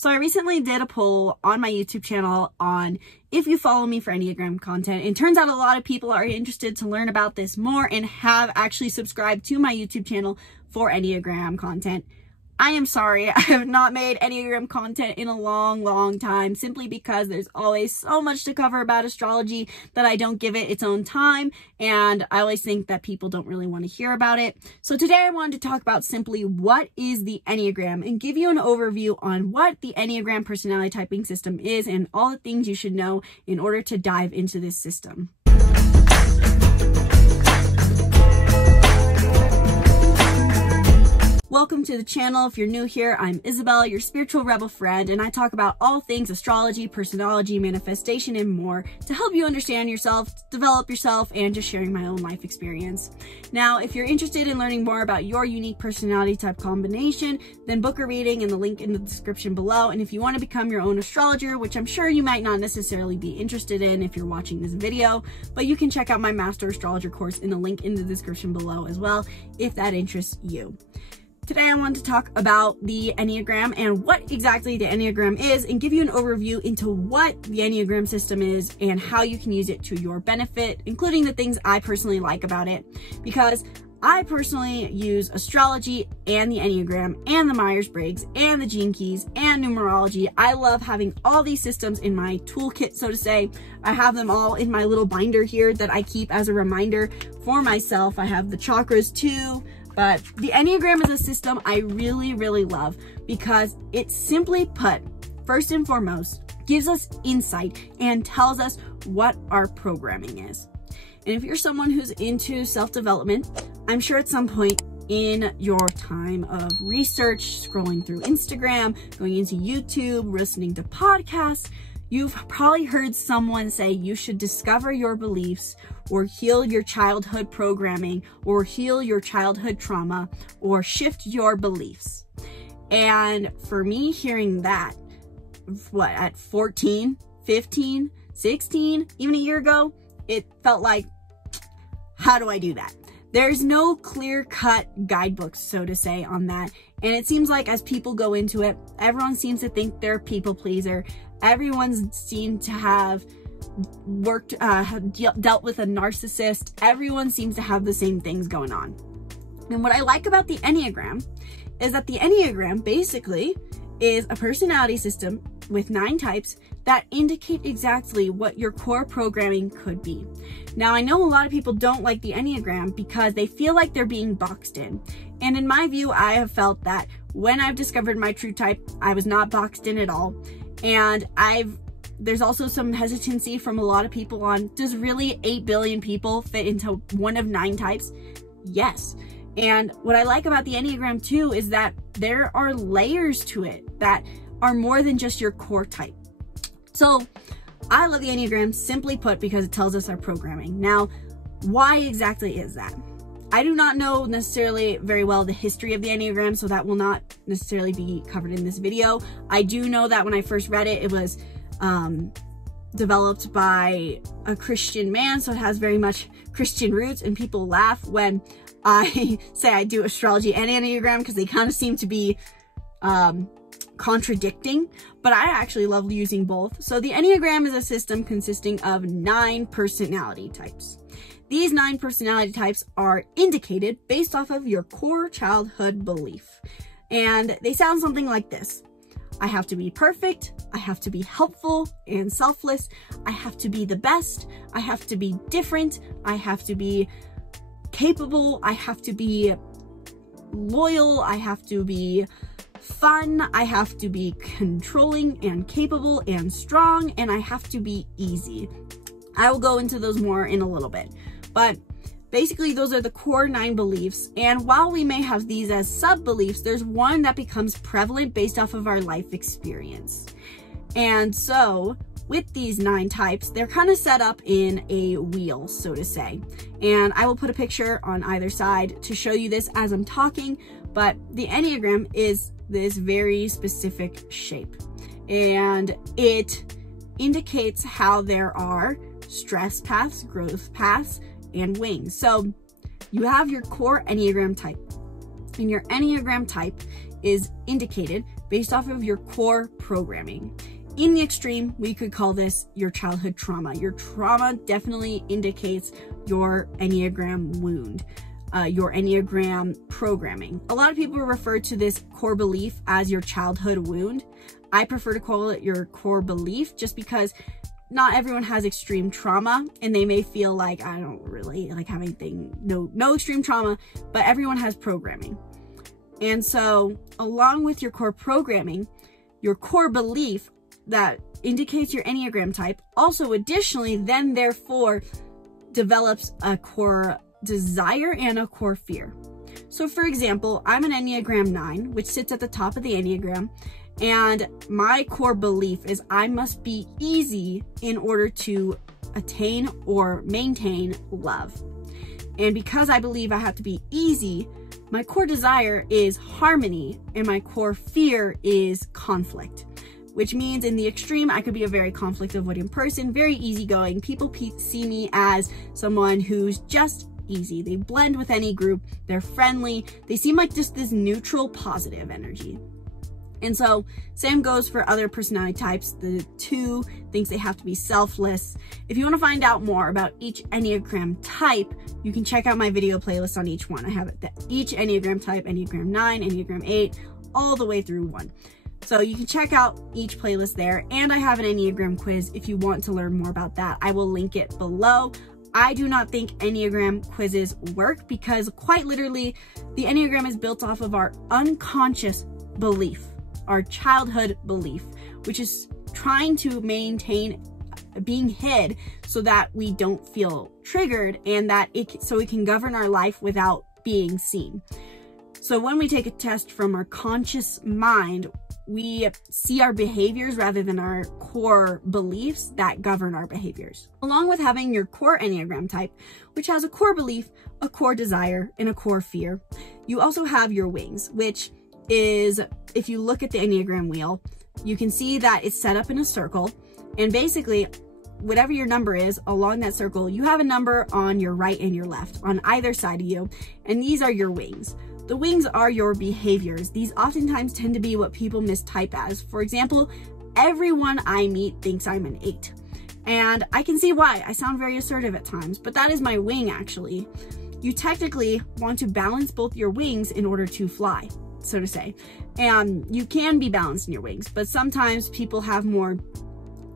So I recently did a poll on my YouTube channel on if you follow me for Enneagram content. And turns out a lot of people are interested to learn about this more and have actually subscribed to my YouTube channel for Enneagram content. I am sorry, I have not made Enneagram content in a long time, simply because there's always so much to cover about astrology that I don't give it its own time, and I always think that people don't really want to hear about it. So today I wanted to talk about simply what is the Enneagram and give you an overview on what the Enneagram personality typing system is and all the things you should know in order to dive into this system. Welcome to the channel. If you're new here, I'm Isabelle, your spiritual rebel friend, and I talk about all things astrology, personology, manifestation, and more to help you understand yourself, develop yourself, and just sharing my own life experience. Now, if you're interested in learning more about your unique personality type combination, then book a reading in the link in the description below. And if you want to become your own astrologer, which I'm sure you might not necessarily be interested in if you're watching this video, but you can check out my Master Astrologer course in the link in the description below as well, if that interests you. Today I want to talk about the Enneagram and what exactly the Enneagram is, and give you an overview into what the Enneagram system is and how you can use it to your benefit, including the things I personally like about it, because I personally use astrology and the Enneagram and the Myers-Briggs and the Gene Keys and numerology. I love having all these systems in my toolkit, so to say. I have them all in my little binder here that I keep as a reminder for myself. I have the chakras too. But the Enneagram is a system I really love because it, simply put, first and foremost, gives us insight and tells us what our programming is. And if you're someone who's into self-development, I'm sure at some point in your time of research, scrolling through Instagram, going into YouTube, listening to podcasts, you've probably heard someone say you should discover your beliefs or heal your childhood programming or heal your childhood trauma or shift your beliefs. And for me, hearing that, what, at 14, 15, 16, even a year ago, it felt like, how do I do that? There's no clear-cut guidebook, so to say, on that. And it seems like as people go into it, everyone seems to think they're a people pleaser. Everyone seemed to have dealt with a narcissist. Everyone seems to have the same things going on. And what I like about the Enneagram is that the Enneagram basically is a personality system with 9 types that indicate exactly what your core programming could be. Now, I know a lot of people don't like the Enneagram because they feel like they're being boxed in. And in my view, I have felt that when I've discovered my true type, I was not boxed in at all. And there's also some hesitancy from a lot of people on, does really 8 billion people fit into one of 9 types? Yes. And what I like about the Enneagram too is that there are layers to it that are more than just your core type. So I love the Enneagram, simply put, because it tells us our programming. Now, why exactly is that? I do not know necessarily very well the history of the Enneagram, so that will not necessarily be covered in this video. I do know that when I first read it, it was developed by a Christian man, so it has very much Christian roots, and people laugh when I say I do astrology and Enneagram because they kind of seem to be contradicting, but I actually love using both. So the Enneagram is a system consisting of 9 personality types. These 9 personality types are indicated based off of your core childhood belief. And they sound something like this. I have to be perfect. I have to be helpful and selfless. I have to be the best. I have to be different. I have to be capable. I have to be loyal. I have to be fun. I have to be controlling and capable and strong. And I have to be easy. I will go into those more in a little bit. But basically, those are the core 9 beliefs. And while we may have these as sub-beliefs, there's one that becomes prevalent based off of our life experience. And so with these 9 types, they're kind of set up in a wheel, so to say. And I will put a picture on either side to show you this as I'm talking. But the Enneagram is this very specific shape. And it indicates how there are stress paths, growth paths, and wings. So you have your core Enneagram type, and your Enneagram type is indicated based off of your core programming. In the extreme, we could call this your childhood trauma. Your trauma definitely indicates your Enneagram wound, your Enneagram programming. A lot of people refer to this core belief as your childhood wound. I prefer to call it your core belief just because not everyone has extreme trauma and they may feel like, I don't really like have anything, no extreme trauma, but everyone has programming. And so along with your core programming, your core belief that indicates your Enneagram type also additionally then therefore develops a core desire and a core fear. So for example, I'm an Enneagram 9, which sits at the top of the Enneagram, and my core belief is I must be easy in order to attain or maintain love. And because I believe I have to be easy, my core desire is harmony and my core fear is conflict. Which means in the extreme, I could be a very conflict avoidant person, very easygoing. People see me as someone who's just easy. They blend with any group. They're friendly. They seem like just this neutral, positive energy. And so same goes for other personality types. The 2 thinks they have to be selfless. If you want to find out more about each Enneagram type, you can check out my video playlist on each one. I have it, each Enneagram type, Enneagram 9, Enneagram 8, all the way through 1. So you can check out each playlist there, and I have an Enneagram quiz if you want to learn more about that. I will link it below. I do not think Enneagram quizzes work because quite literally, the Enneagram is built off of our unconscious belief, our childhood belief, which is trying to maintain being hid so that we don't feel triggered and that so we can govern our life without being seen. So when we take a test from our conscious mind, we see our behaviors rather than our core beliefs that govern our behaviors. Along with having your core Enneagram type, which has a core belief, a core desire, and a core fear, you also have your wings, which is, if you look at the Enneagram wheel, you can see that it's set up in a circle, and basically whatever your number is along that circle, you have a number on your right and your left, on either side of you, and these are your wings. The wings are your behaviors. These oftentimes tend to be what people mistype as. For example, everyone I meet thinks I'm an 8. And I can see why. I sound very assertive at times, but that is my wing actually. You technically want to balance both your wings in order to fly, so to say. And you can be balanced in your wings, but sometimes people have more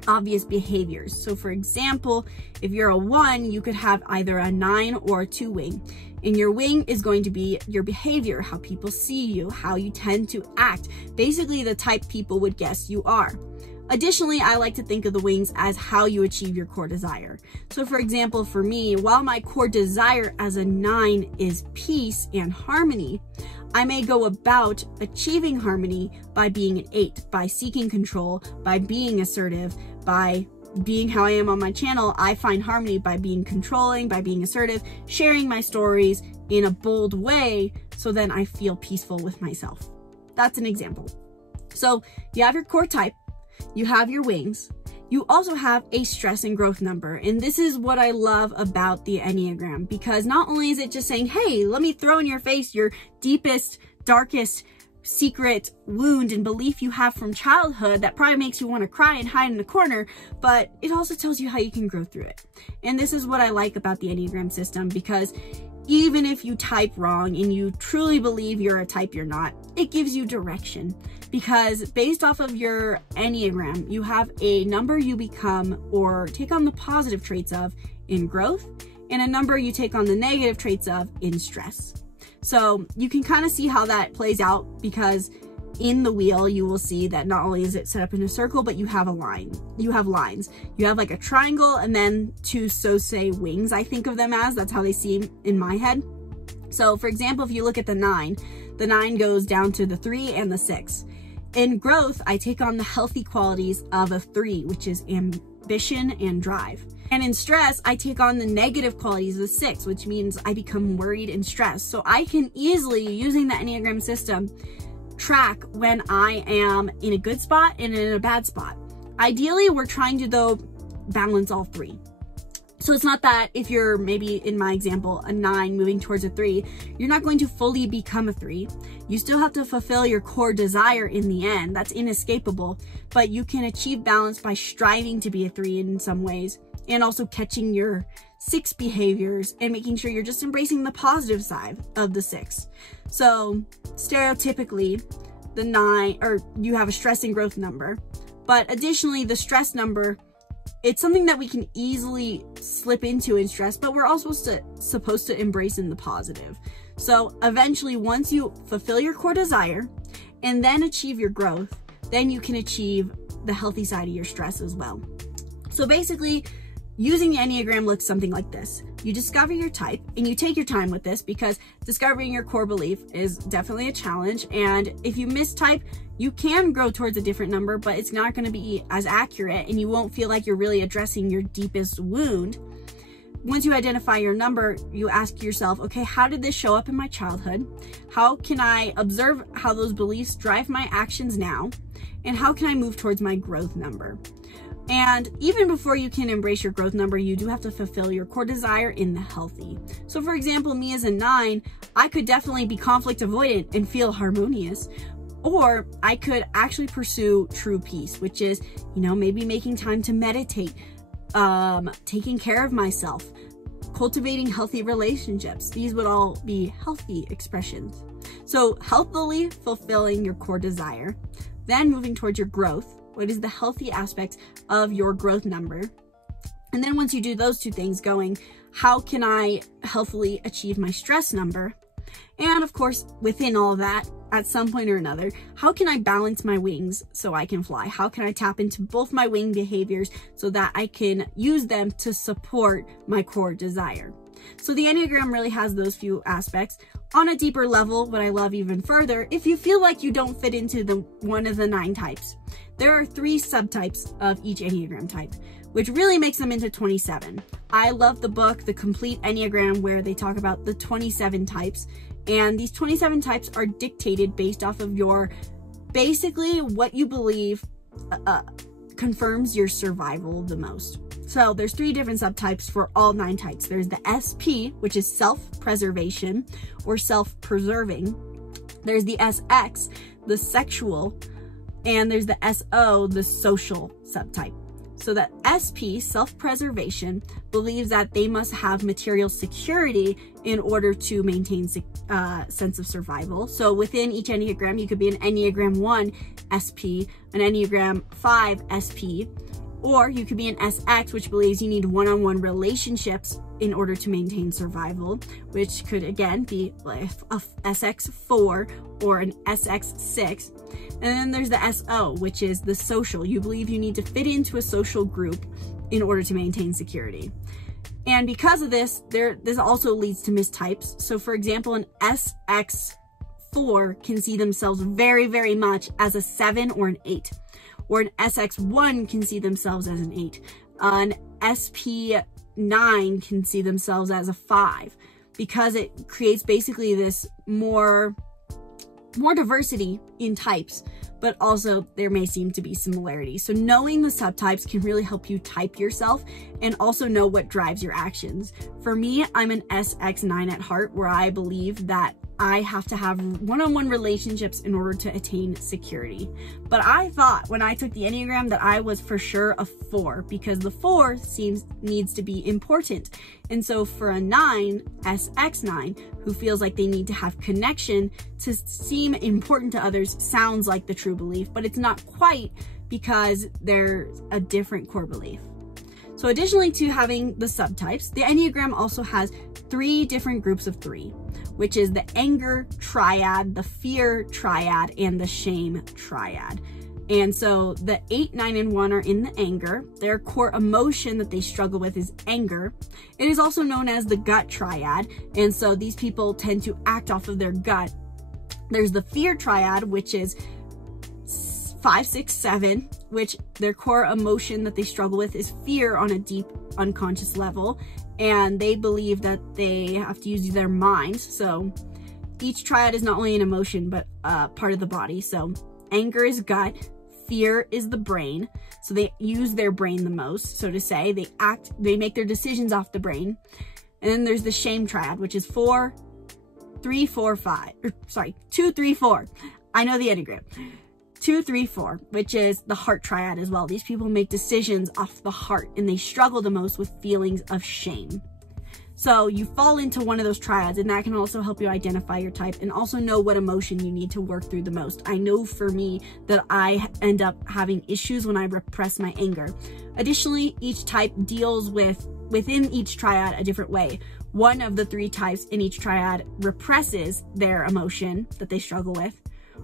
obvious behaviors. So for example, if you're a 1, you could have either a 9 or a 2 wing. And your wing is going to be your behavior, how people see you, how you tend to act, basically the type people would guess you are. Additionally, I like to think of the wings as how you achieve your core desire. So for example, for me, while my core desire as a 9 is peace and harmony, I may go about achieving harmony by being an 8, by seeking control, by being assertive, by being how I am on my channel. I find harmony by being controlling, by being assertive, sharing my stories in a bold way, so then I feel peaceful with myself. That's an example. So you have your core type, you have your wings, you also have a stress and growth number. And this is what I love about the Enneagram, because not only is it just saying, hey, let me throw in your face your deepest, darkest, secret wound and belief you have from childhood that probably makes you want to cry and hide in a corner, but it also tells you how you can grow through it. And this is what I like about the Enneagram system, because even if you type wrong and you truly believe you're a type you're not, it gives you direction, because based off of your Enneagram, you have a number you become or take on the positive traits of in growth, and a number you take on the negative traits of in stress. So you can kind of see how that plays out, because in the wheel, you will see that not only is it set up in a circle, but you have a line. You have lines. You have like a triangle and then 2 so-say wings, I think of them as. That's how they seem in my head. So for example, if you look at the 9 goes down to the 3 and the 6. In growth, I take on the healthy qualities of a 3, which is ambition and drive. And in stress, I take on the negative qualities of the 6, which means I become worried and stressed. So I can easily, using the Enneagram system, track when I am in a good spot and in a bad spot. Ideally, we're trying to, though, balance all 3. So it's not that if you're maybe, in my example, a 9 moving towards a 3, you're not going to fully become a 3. You still have to fulfill your core desire in the end. That's inescapable. But you can achieve balance by striving to be a 3 in some ways, and also catching your 6 behaviors and making sure you're just embracing the positive side of the 6. So stereotypically, the 9, or you have a stress and growth number. But additionally, the stress number, it's something that we can easily slip into in stress, but we're also supposed to embrace in the positive. So eventually, once you fulfill your core desire and then achieve your growth, then you can achieve the healthy side of your stress as well. So basically, using the Enneagram looks something like this. You discover your type, and you take your time with this because discovering your core belief is definitely a challenge. And if you mistype, you can grow towards a different number, but it's not going to be as accurate, and you won't feel like you're really addressing your deepest wound. Once you identify your number, you ask yourself, okay, how did this show up in my childhood? How can I observe how those beliefs drive my actions now? And how can I move towards my growth number? And even before you can embrace your growth number, you do have to fulfill your core desire in the healthy. So for example, me as a 9, I could definitely be conflict avoidant and feel harmonious. Or I could actually pursue true peace, which is, maybe making time to meditate, taking care of myself, cultivating healthy relationships. These would all be healthy expressions. So healthily fulfilling your core desire, then moving towards your growth. What is the healthy aspect of your growth number? And then once you do those two things going, how can I healthily achieve my stress number? And of course, within all that, at some point or another, how can I balance my wings so I can fly? How can I tap into both my wing behaviors so that I can use them to support my core desire? So the Enneagram really has those few aspects. On a deeper level, what I love even further, if you feel like you don't fit into one of the 9 types, there are 3 subtypes of each Enneagram type, which really makes them into 27. I love the book, The Complete Enneagram, where they talk about the 27 types. And these 27 types are dictated based off of basically what you believe confirms your survival the most. So there's 3 different subtypes for all 9 types. There's the SP, which is self-preservation or self-preserving. There's the SX, the sexual, and there's the SO, the social subtype. So the SP, self-preservation, believes that they must have material security in order to maintain sense of survival. So within each Enneagram, you could be an Enneagram 1 SP, an Enneagram 5 SP, or you could be an SX, which believes you need one-on-one relationships in order to maintain survival, which could again be like a SX4 or an SX6. And then there's the SO, which is the social. You believe you need to fit into a social group in order to maintain security. And because of this, this also leads to mistypes. So for example, an SX4 can see themselves very, very much as a 7 or an 8. Or an SX1 can see themselves as an 8. An SP9 can see themselves as a 5, because it creates basically this more diversity in types, but also there may seem to be similarities. So knowing the subtypes can really help you type yourself and also know what drives your actions. For me, I'm an SX9 at heart, where I believe that I have to have one-on-one relationships in order to attain security. But I thought when I took the Enneagram that I was for sure a 4, because the 4 needs to be important. And so for a 9, SX9, who feels like they need to have connection to seem important to others, sounds like the true belief, but it's not quite, because there's a different core belief. So additionally to having the subtypes, the Enneagram also has 3 different groups of 3, which is the anger triad, the fear triad, and the shame triad. And so the 8, 9, and 1 are in the anger. Their core emotion that they struggle with is anger. It is also known as the gut triad. And so these people tend to act off of their gut. There's the fear triad, which is 5, 6, 7, which their core emotion that they struggle with is fear on a deep unconscious level. And they believe that they have to use their mind. So each triad is not only an emotion, but part of the body. So anger is gut, fear is the brain. So they use their brain the most, so to say. They make their decisions off the brain. And then there's the shame triad, which is 2, 3, 4. I know the Enneagram. 2, 3, 4, which is the heart triad as well. These people make decisions off the heart, and they struggle the most with feelings of shame. So you fall into one of those triads, and that can also help you identify your type and also know what emotion you need to work through the most. I know for me that I end up having issues when I repress my anger. Additionally, each type deals within each triad a different way. One of the 3 types in each triad represses their emotion that they struggle with.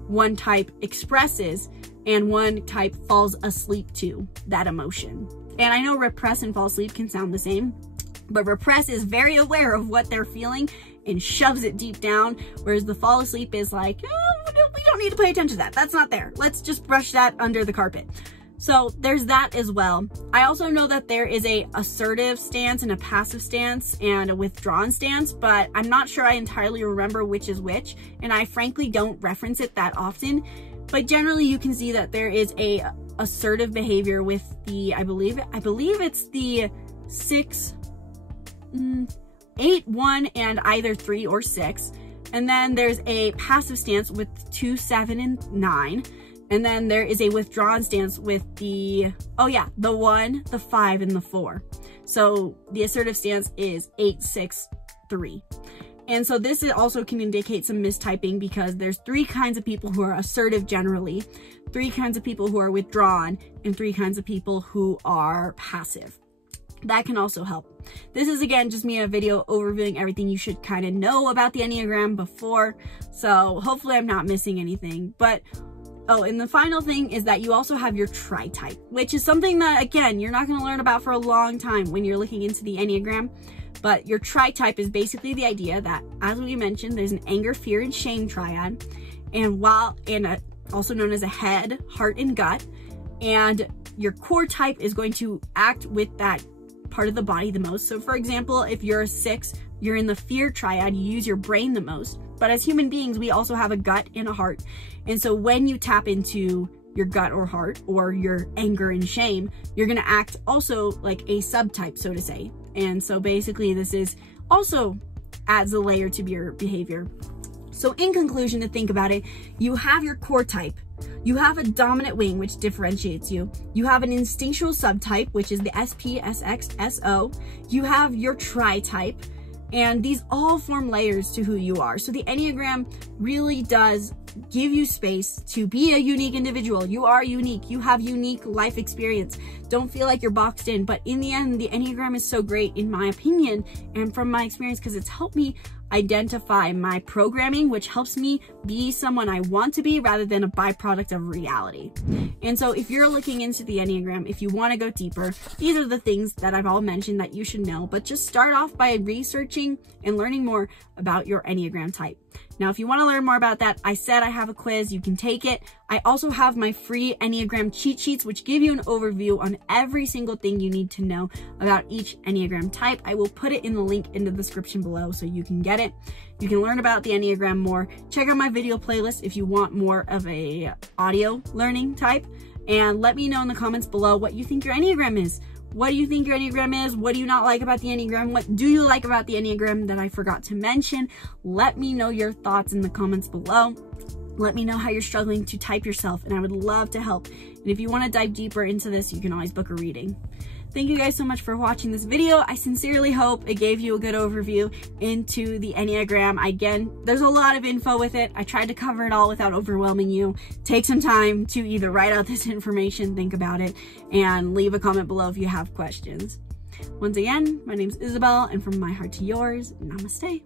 One type expresses, and one type falls asleep to that emotion. And I know repress and fall asleep can sound the same, but repress is very aware of what they're feeling and shoves it deep down, whereas the fall asleep is like, oh, we don't need to pay attention to that. That's not there. Let's just brush that under the carpet. So there's that as well. I also know that there is a assertive stance and a passive stance and a withdrawn stance, but I'm not sure I entirely remember which is which, and I frankly don't reference it that often. But generally you can see that there is a assertive behavior with the, I believe it's the 6, 8, 1, and either 3 or 6. And then there's a passive stance with 2, 7, and 9. And then there is a withdrawn stance with the 1, the 5, and the 4. So the assertive stance is 8, 6, 3. And so this also can indicate some mistyping, because there's 3 kinds of people who are assertive generally, 3 kinds of people who are withdrawn, and 3 kinds of people who are passive. That can also help. This is, again, just me a video overviewing everything you should kind of know about the Enneagram before. So hopefully I'm not missing anything. But oh, and the final thing is that you also have your tri-type, which is something that, again, you're not going to learn about for a long time when you're looking into the Enneagram. But your tri-type is basically the idea that, as we mentioned, there's an anger, fear, and shame triad, and also known as a head, heart, and gut. And your core type is going to act with that part of the body the most. So for example, if you're a 6, you're in the fear triad, you use your brain the most. But as human beings, we also have a gut and a heart. And so when you tap into your gut or heart, or your anger and shame, you're going to act also like a subtype, so to say. And so basically this is also adds a layer to your behavior. So in conclusion, to think about it, you have your core type. You have a dominant wing, which differentiates you. You have an instinctual subtype, which is the SP, SX, SO. You have your tri-type, and these all form layers to who you are. So the Enneagram really does give you space to be a unique individual. You are unique. You have unique life experience. Don't feel like you're boxed in. But in the end, the Enneagram is so great, in my opinion, and from my experience, because it's helped me identify my programming, which helps me be someone I want to be rather than a byproduct of reality. And so if you're looking into the Enneagram, if you want to go deeper, these are the things that I've all mentioned that you should know, but just start off by researching and learning more about your Enneagram type. Now, if you want to learn more about that, I said I have a quiz. You can take it. I also have my free Enneagram cheat sheets, which give you an overview on every single thing you need to know about each Enneagram type. I will put it in the link in the description below so you can get it. You can learn about the Enneagram more. Check out my video playlist if you want more of a audio learning type. And let me know in the comments below what you think your Enneagram is. What do you think your Enneagram is? What do you not like about the Enneagram? What do you like about the Enneagram that I forgot to mention? Let me know your thoughts in the comments below. Let me know how you're struggling to type yourself, and I would love to help. And if you want to dive deeper into this, you can always book a reading. Thank you guys so much for watching this video. I sincerely hope it gave you a good overview into the Enneagram. Again, there's a lot of info with it. I tried to cover it all without overwhelming you. Take some time to either write out this information, think about it, and leave a comment below if you have questions. Once again, my name is Isabelle, and from my heart to yours, namaste.